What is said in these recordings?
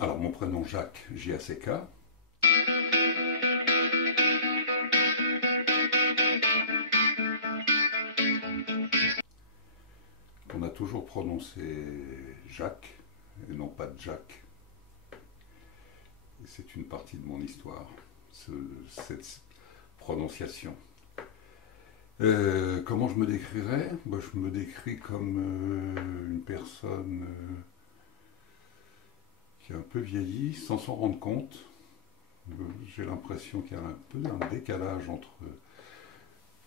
Alors, mon prénom Jacques, J-A-C-K. On a toujours prononcé Jacques et non pas Jack. Et c'est une partie de mon histoire, cette prononciation. Comment je me décrirais? Je me décris comme une personne qui a un peu vieilli sans s'en rendre compte. J'ai l'impression qu'il y a un peu un décalage entre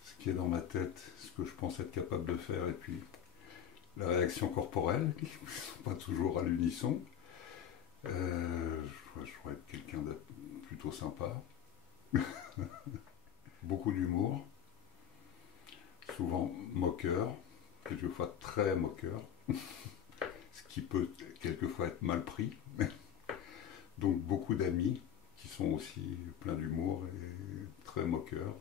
ce qui est dans ma tête, ce que je pense être capable de faire, et puis la réaction corporelle, qui ne sont pas toujours à l'unisson. Je pourrais être quelqu'un de plutôt sympa. Beaucoup d'humour, souvent moqueur, quelquefois très moqueur, ce qui peut quelquefois être mal pris. Donc beaucoup d'amis qui sont aussi pleins d'humour et très moqueurs.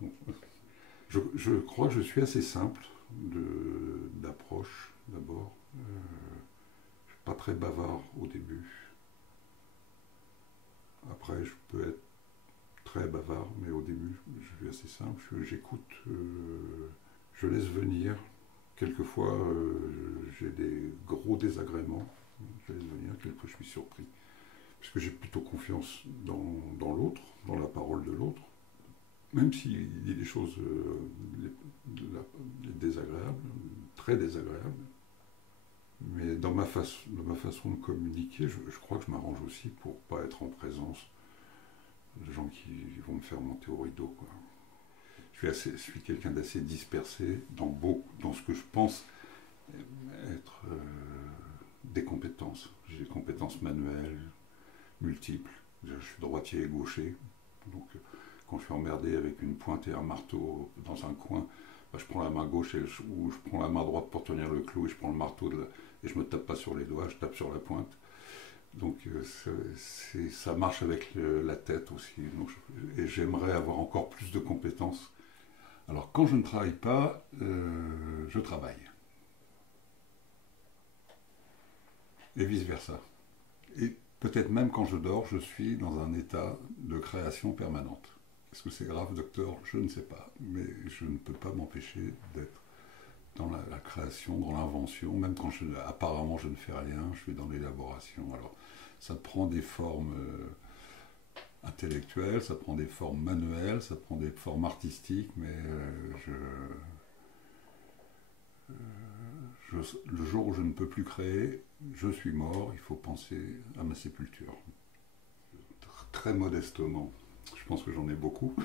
Je crois que je suis assez simple d'approche d'abord. Je ne suis pas très bavard au début. Après, je peux être très bavard, mais au début, je suis assez simple. J'écoute, je laisse venir. Quelquefois, j'ai des gros désagréments. Je laisse venir, quelquefois, je suis surpris. Parce que j'ai plutôt confiance dans l'autre, dans la parole de l'autre. Même s'il dit des choses désagréables, très désagréables. Mais dans ma façon de communiquer, je crois que je m'arrange aussi pour ne pas être en présence de gens qui vont me faire monter au rideau, quoi. Je suis quelqu'un d'assez dispersé dans ce que je pense être des compétences. J'ai des compétences manuelles, multiples. Je suis droitier et gaucher. Donc quand je suis emmerdé avec une pointe et un marteau dans un coin, je prends la main gauche ou je prends la main droite pour tenir le clou et je prends le marteau et je me tape pas sur les doigts, je tape sur la pointe. Donc ça marche avec la tête aussi. Donc, et j'aimerais avoir encore plus de compétences. Alors quand je ne travaille pas, je travaille. Et vice-versa. Et peut-être même quand je dors, je suis dans un état de création permanente. Est-ce que c'est grave, docteur? Je ne sais pas. Mais je ne peux pas m'empêcher d'être dans la création, dans l'invention. Même quand apparemment je ne fais rien, je suis dans l'élaboration. Alors ça prend des formes intellectuelles, ça prend des formes manuelles, ça prend des formes artistiques, mais le jour où je ne peux plus créer, je suis mort, il faut penser à ma sépulture. Très modestement, je pense que j'en ai beaucoup.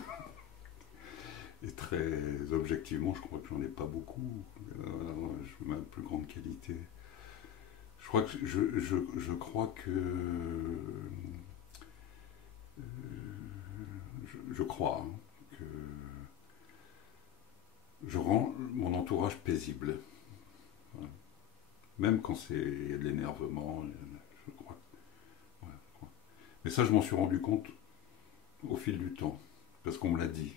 Et très objectivement, je crois que j'en ai pas beaucoup. Je veux ma plus grande qualité. Je crois que je crois que je rends mon entourage paisible. Voilà. Même quand il y a de l'énervement, je crois. Ouais, je crois. Mais ça, je m'en suis rendu compte au fil du temps, parce qu'on me l'a dit.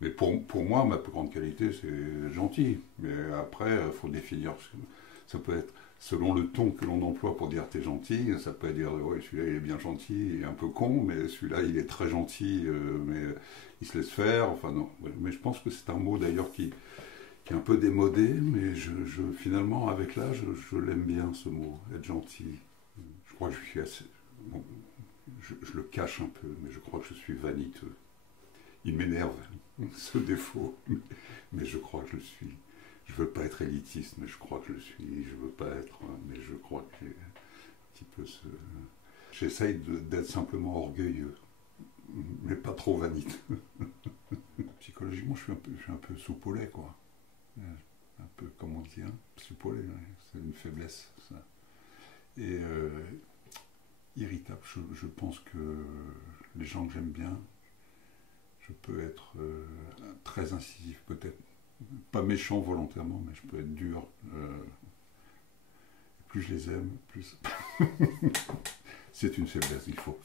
Mais pour moi, ma plus grande qualité, c'est gentil. Mais après, il faut définir. Ça peut être, selon le ton que l'on emploie pour dire t'es gentil, ça peut dire ouais, celui-là il est bien gentil, il est un peu con, mais celui-là il est très gentil, mais il se laisse faire. Enfin non. Mais je pense que c'est un mot d'ailleurs qui est un peu démodé, mais finalement, avec l'âge, je l'aime bien ce mot, être gentil. Je crois que je suis assez. Bon, je le cache un peu, mais je crois que je suis vaniteux. Il m'énerve, ce défaut, mais je crois que je le suis. Je veux pas être élitiste, mais je crois que je le suis. Je veux pas être, mais je crois que j'ai un petit peu ce. J'essaye d'être simplement orgueilleux, mais pas trop vaniteux. Psychologiquement, je suis un peu soupolé, quoi. Un peu, comme on dit, hein, soupolé, c'est une faiblesse, ça. Et irritable, je pense que les gens que j'aime bien, je peux être très incisif, peut-être pas méchant volontairement, mais je peux être dur. Plus je les aime, plus c'est une faiblesse. Il faut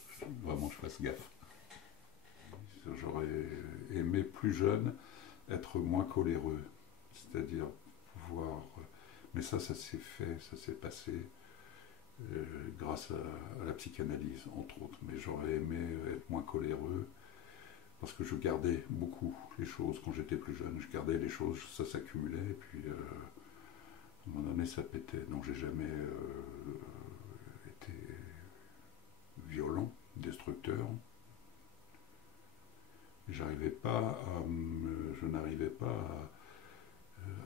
vraiment que je fasse gaffe. J'aurais aimé plus jeune être moins coléreux, c'est-à-dire pouvoir. Mais ça s'est fait, ça s'est passé. grâce à la psychanalyse, entre autres. Mais j'aurais aimé être moins coléreux, parce que je gardais beaucoup les choses quand j'étais plus jeune. Je gardais les choses, ça s'accumulait, et puis à un moment donné, ça pétait. Donc j'ai jamais été violent, destructeur. Je n'arrivais pas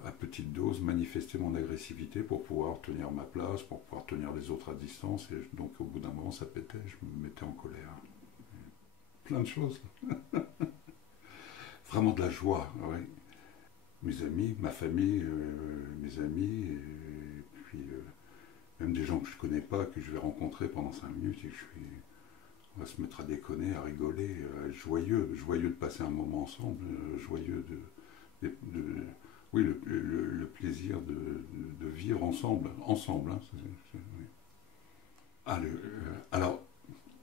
à petite dose, manifester mon agressivité pour pouvoir tenir ma place, pour pouvoir tenir les autres à distance. Et donc au bout d'un moment, ça pétait, je me mettais en colère. Plein de choses. Vraiment de la joie, oui. Mes amis, ma famille, mes amis, et puis même des gens que je ne connais pas, que je vais rencontrer pendant 5 minutes, et on va se mettre à déconner, à rigoler, à être joyeux de passer un moment ensemble, joyeux oui, le plaisir de vivre ensemble, hein, oui. Alors,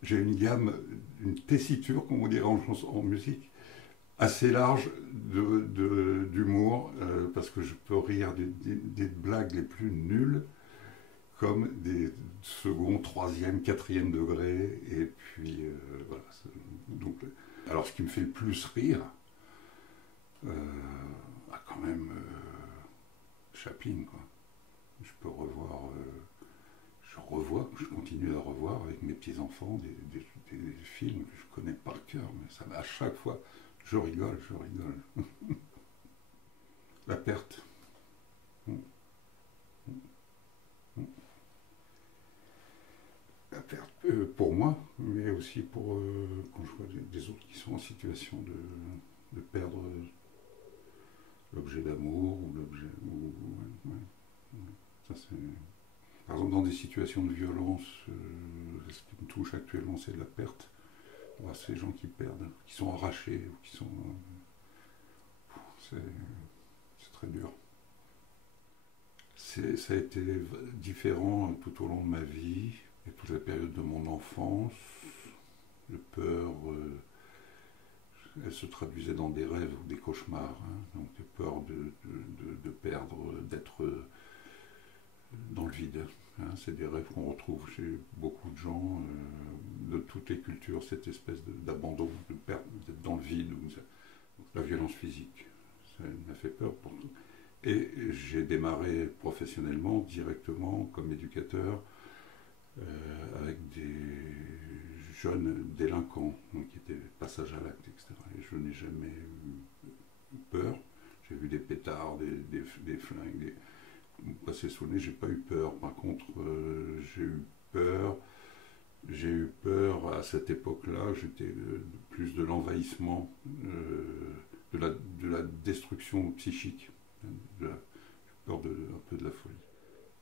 j'ai une gamme, une tessiture, comme on dirait en musique, assez large d'humour, parce que je peux rire des blagues les plus nulles, comme des second, troisième, quatrième degré, et puis voilà. Donc, alors, ce qui me fait le plus rire, quand même Chaplin, quoi. Je peux revoir, je continue à revoir avec mes petits-enfants des films que je connais par cœur, mais ça, à chaque fois, je rigole. La perte. La perte, pour moi, mais aussi pour quand je vois des autres qui sont en situation de perdre l'objet d'amour ou l'objet. Ça, c'est... Par exemple, dans des situations de violence, ce qui me touche actuellement, c'est de la perte. Voir ces gens qui perdent, qui sont arrachés, ou qui sont. C'est très dur. Ça a été différent tout au long de ma vie, et toute la période de mon enfance. La peur, elle se traduisait dans des rêves ou des cauchemars. Hein, donc, peur de perdre, d'être dans le vide. Hein, c'est des rêves qu'on retrouve chez beaucoup de gens, de toutes les cultures, cette espèce d'abandon, de perte, d'être dans le vide. Donc, la violence physique, ça m'a fait peur pour tout. Et j'ai démarré professionnellement, directement, comme éducateur, avec des jeunes délinquants, donc, qui étaient passage à l'acte, etc. Et je n'ai jamais eu peur. J'ai vu des pétards, des flingues, passer sous le nez, j'ai pas eu peur. Par contre, j'ai eu peur à cette époque-là, j'étais plus de l'envahissement, de la destruction psychique, j'ai peur un peu de la folie.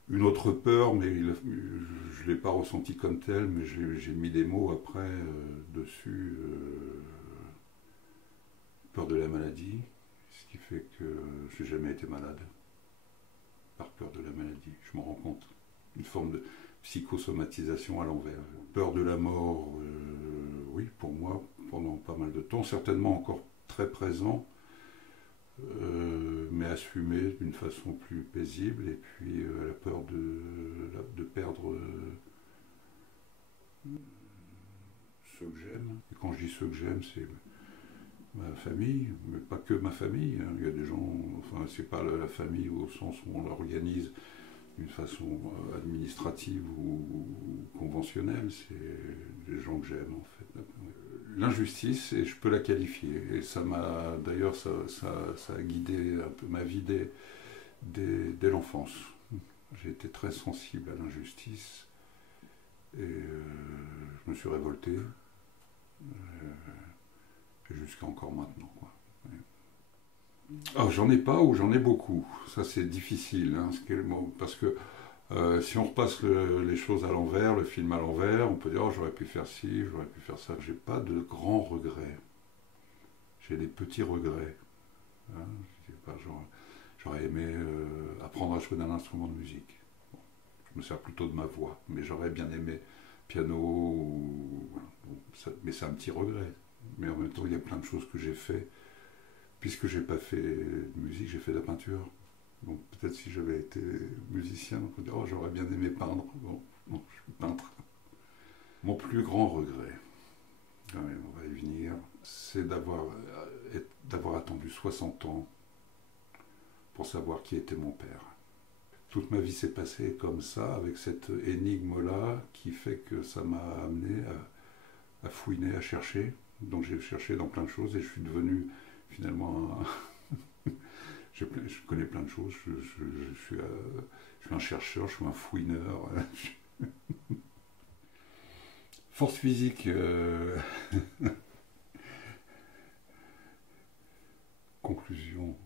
Une autre peur, mais je ne l'ai pas ressentie comme telle, mais j'ai mis des mots après dessus, peur de la maladie, ce qui fait que je n'ai jamais été malade. Par peur de la maladie, je m'en rends compte. Une forme de psychosomatisation à l'envers. Peur de la mort, oui, pour moi, pendant pas mal de temps, certainement encore très présent, mais assumé d'une façon plus paisible, et puis la peur de perdre ceux que j'aime. Et quand je dis ceux que j'aime, c'est ma famille, mais pas que ma famille. Hein. Il y a des gens, enfin, c'est pas la famille au sens où on l'organise d'une façon administrative ou conventionnelle, c'est des gens que j'aime en fait. L'injustice, et je peux la qualifier, et ça m'a, d'ailleurs, ça a guidé un peu ma vie dès l'enfance. J'ai été très sensible à l'injustice, et je me suis révolté. Jusqu'à encore maintenant, quoi. Alors, j'en ai pas ou j'en ai beaucoup. Ça, c'est difficile, hein, parce que si on repasse les choses à l'envers, le film à l'envers, on peut dire, oh, j'aurais pu faire ci, j'aurais pu faire ça. J'ai pas de grands regrets. J'ai des petits regrets. Hein. J'aurais aimé apprendre à jouer d'un instrument de musique. Bon, je me sers plutôt de ma voix, mais j'aurais bien aimé piano, mais c'est un petit regret. Mais en même temps, il y a plein de choses que j'ai fait. Puisque j'ai pas fait de musique, j'ai fait de la peinture. Donc peut-être si j'avais été musicien, on peut dire, oh, j'aurais bien aimé peindre. Bon, Non, je suis peintre. Mon plus grand regret, quand même, on va y venir, c'est d'avoir attendu 60 ans pour savoir qui était mon père. Toute ma vie s'est passée comme ça, avec cette énigme-là, qui fait que ça m'a amené à fouiner, à chercher. Donc j'ai cherché dans plein de choses et je suis devenu finalement je connais plein de choses. Je suis un chercheur, je suis un fouineur. Force physique, conclusion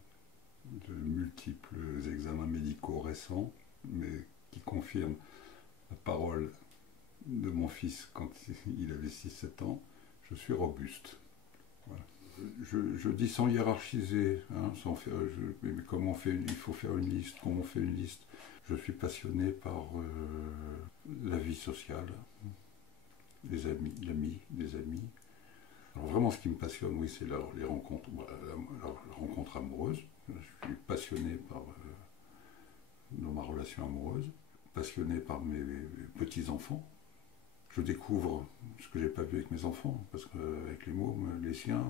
de multiples examens médicaux récents, mais qui confirment la parole de mon fils quand il avait 6-7 ans, je suis robuste. Voilà. Je dis sans hiérarchiser, hein, mais comment il faut faire une liste, comment on fait une liste. Je suis passionné par la vie sociale, des amis. Alors vraiment, ce qui me passionne, oui, c'est les rencontres, la rencontre amoureuse. Je suis passionné dans ma relation amoureuse, passionné par mes petits-enfants. Je découvre ce que j'ai pas vu avec mes enfants, parce qu'avec les mômes, les siens,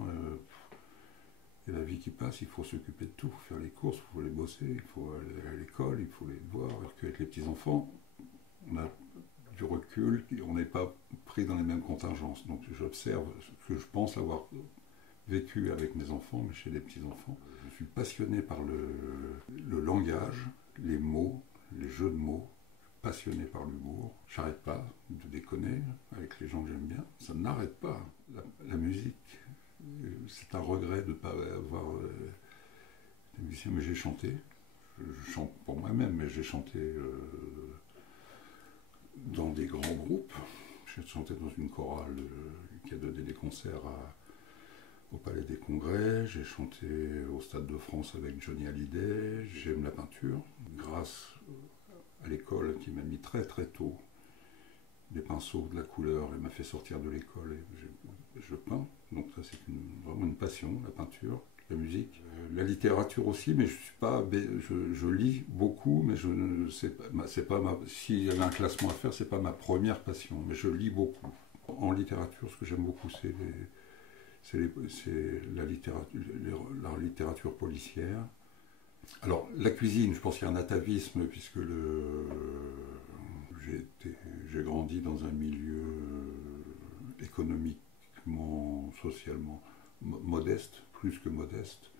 il y a la vie qui passe, il faut s'occuper de tout, il faut faire les courses, il faut les bosser, il faut aller à l'école, il faut les voir. Alors qu'avec les petits-enfants, on a du recul, on n'est pas pris dans les mêmes contingences. Donc j'observe ce que je pense avoir vécu avec mes enfants, mais chez les petits-enfants. Je suis passionné par le langage, les mots, les jeux de mots, passionné par l'humour. J'arrête pas de déconner avec les gens que j'aime bien. Ça n'arrête pas. La musique, c'est un regret de ne pas avoir des musiciens, mais j'ai chanté. Je chante pour moi-même, mais j'ai chanté dans des grands groupes. J'ai chanté dans une chorale qui a donné des concerts au Palais des Congrès. J'ai chanté au Stade de France avec Johnny Hallyday. J'aime la peinture. Grâce à l'école qui m'a mis très très tôt des pinceaux, de la couleur, elle m'a fait sortir de l'école et je peins. Donc ça c'est vraiment une passion, la peinture, la musique, la littérature aussi, mais je suis pas, je lis beaucoup, mais c'est pas s'il y avait un classement à faire, c'est pas ma première passion, mais je lis beaucoup. En littérature, ce que j'aime beaucoup, c'est la littérature policière. Alors, la cuisine, je pense qu'il y a un atavisme, puisque j'ai grandi dans un milieu économiquement, socialement modeste, plus que modeste,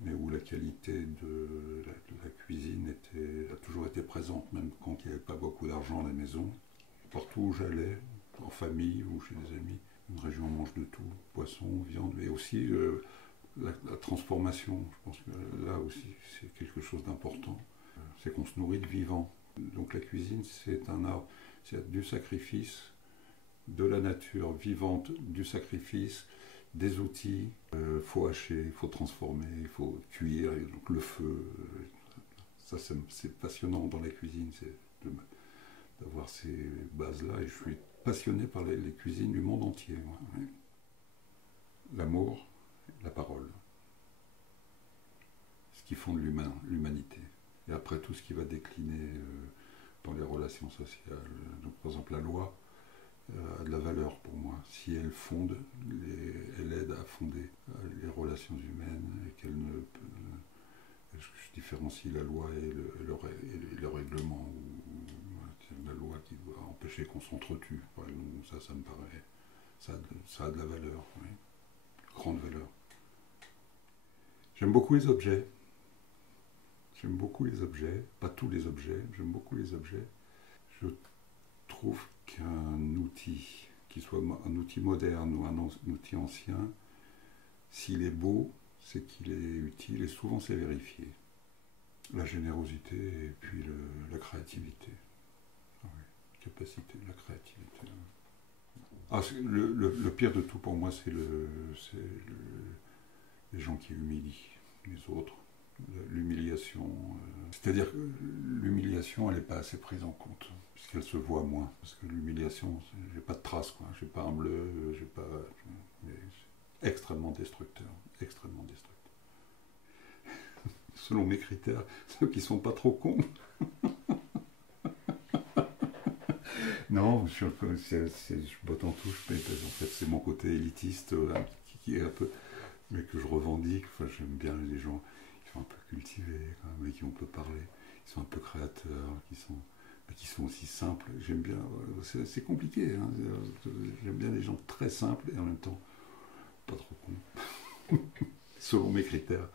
mais où la qualité de la cuisine a toujours été présente, même quand il n'y avait pas beaucoup d'argent à la maison. Partout où j'allais, en famille ou chez des amis, une région mange de tout, poisson, viande, mais aussi la transformation. Je pense que là aussi, c'est quelque chose d'important. C'est qu'on se nourrit de vivant. Donc la cuisine, c'est un art, c'est du sacrifice, de la nature vivante, du sacrifice, des outils. Il faut hacher, il faut transformer, il faut cuire, et donc le feu. Ça, c'est passionnant dans la cuisine, c'est d'avoir ces bases-là. Et je suis passionné par les cuisines du monde entier. Ouais. L'amour, la parole. Ce qui fonde l'humanité. Et après, tout ce qui va décliner dans les relations sociales. Donc, par exemple, la loi a de la valeur pour moi. Si elle fonde, elle aide à fonder les relations humaines et qu'elle ne je différencie la loi et le règlement, ou la loi qui doit empêcher qu'on s'entretue. Ça me paraît, ça a de la valeur, oui. Grande valeur. J'aime beaucoup les objets. Pas tous les objets, j'aime beaucoup les objets. Je trouve qu'un outil, qu'il soit un outil moderne ou un outil ancien, s'il est beau, c'est qu'il est utile et souvent c'est vérifié. La générosité et puis la créativité. Ah oui, la capacité, la créativité. Ah, le pire de tout pour moi, c'est les gens qui humilient les autres. L'humiliation. C'est-à-dire que l'humiliation, elle n'est pas assez prise en compte, puisqu'elle se voit moins. Parce que l'humiliation, j'ai pas de traces, quoi. J'ai pas un bleu, j'ai pas. Mais c'est extrêmement destructeur. Extrêmement destructeur. Selon mes critères, ceux qui sont pas trop cons. Non, je botte en touche, mais en fait c'est mon côté élitiste qui est un peu, mais que je revendique. Enfin, j'aime bien les gens qui sont un peu cultivés, quand même, avec qui on peut parler, qui sont un peu créateurs, mais qui sont aussi simples. J'aime bien, c'est compliqué, hein, j'aime bien les gens très simples et en même temps pas trop cons, selon mes critères.